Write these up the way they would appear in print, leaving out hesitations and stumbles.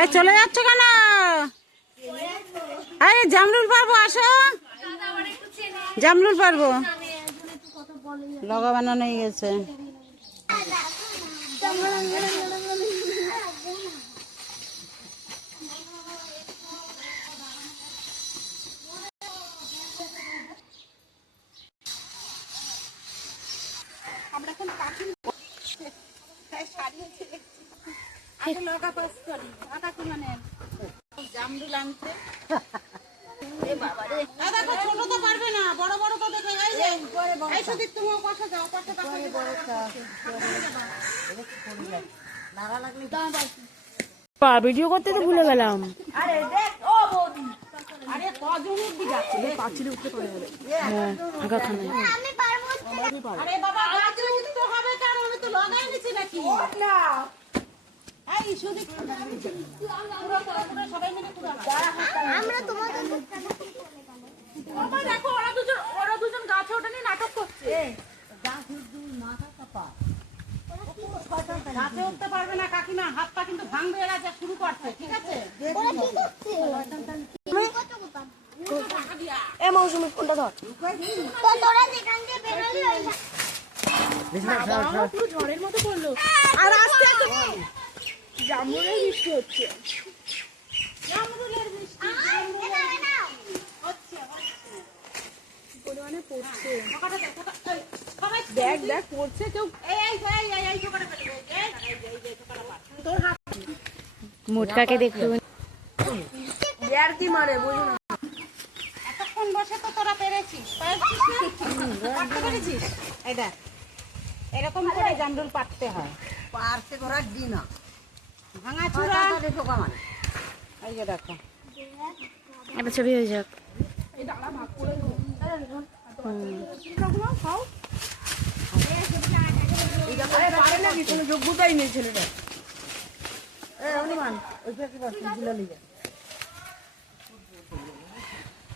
এই চলে যাচ্ছ কেন? আরে জামরুল পারবো, আসো। জামরুল পারবো, লগা বানানো হয়ে গেছে। জামরুল আনতে ছোট তো পারবে না, বড় বড় তো দেখে ভিডিও করতে তো ভুলে গেলাম। দেখো ওরা দুজন গাছে ওঠে নিয়ে নাটক করছে। গাছে উঠতে পারবে না কাকিমা, হাত পা কিন্তু ভাঙবে, এরা যা শুরু করছে। ঠিক আছে, এ মৌসুমি ফোনটা ধর। পুরো ঝড়ের মতো পড়লো। আর আস্তে আস্তে জামরুলের বৃষ্টি হচ্ছে। পরিমাণে পড়ছে। দেখ দেখ পড়ছে কেউ। মোটকাকে দেখতে আর কি মারে বুঝো না। এতক্ষণ বসে তো তোরা পেরেছিস, পেরেছিস। এই দেখ, এরকম করে জামরুল পাড়তে হয়। পারতে করার দিন না ভাঙা চূড়া। মানে এই যে দেখো, একটা ছবি হয়ে যাক। পারে নাকি কোনো যোগ্যতাই নেই ছেলেটা। অনুমান ওই পাশে পাশে দিলা লিগা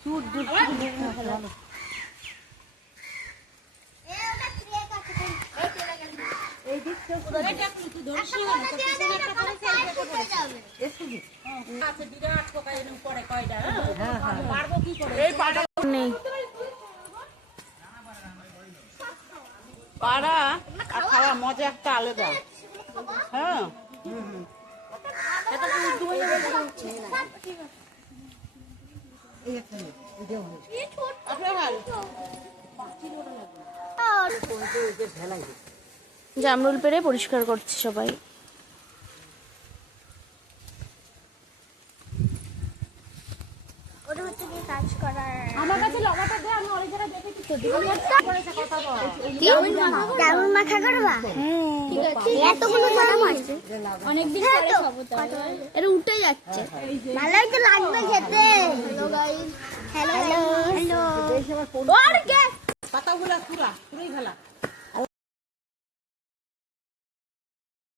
চুট দুট পাড়া আর খাওয়া মজা একটা আলাদা। হ্যাঁ, জামরুল পেরে পরিষ্কার করছে সবাই। আমার কাছে লগাটা দে, আমি অনেক জায়গায় দেখেছি তো। জামরুল মাখা করবা? এতগুলো জামরুল আছে, অনেকদিন পরে খাবো। এটা উঠে যাচ্ছে, ভালোই তো লাগবে খেতে। Hello guys, hello hello. পাতাগুলা পুরা পুরোই ফেলা।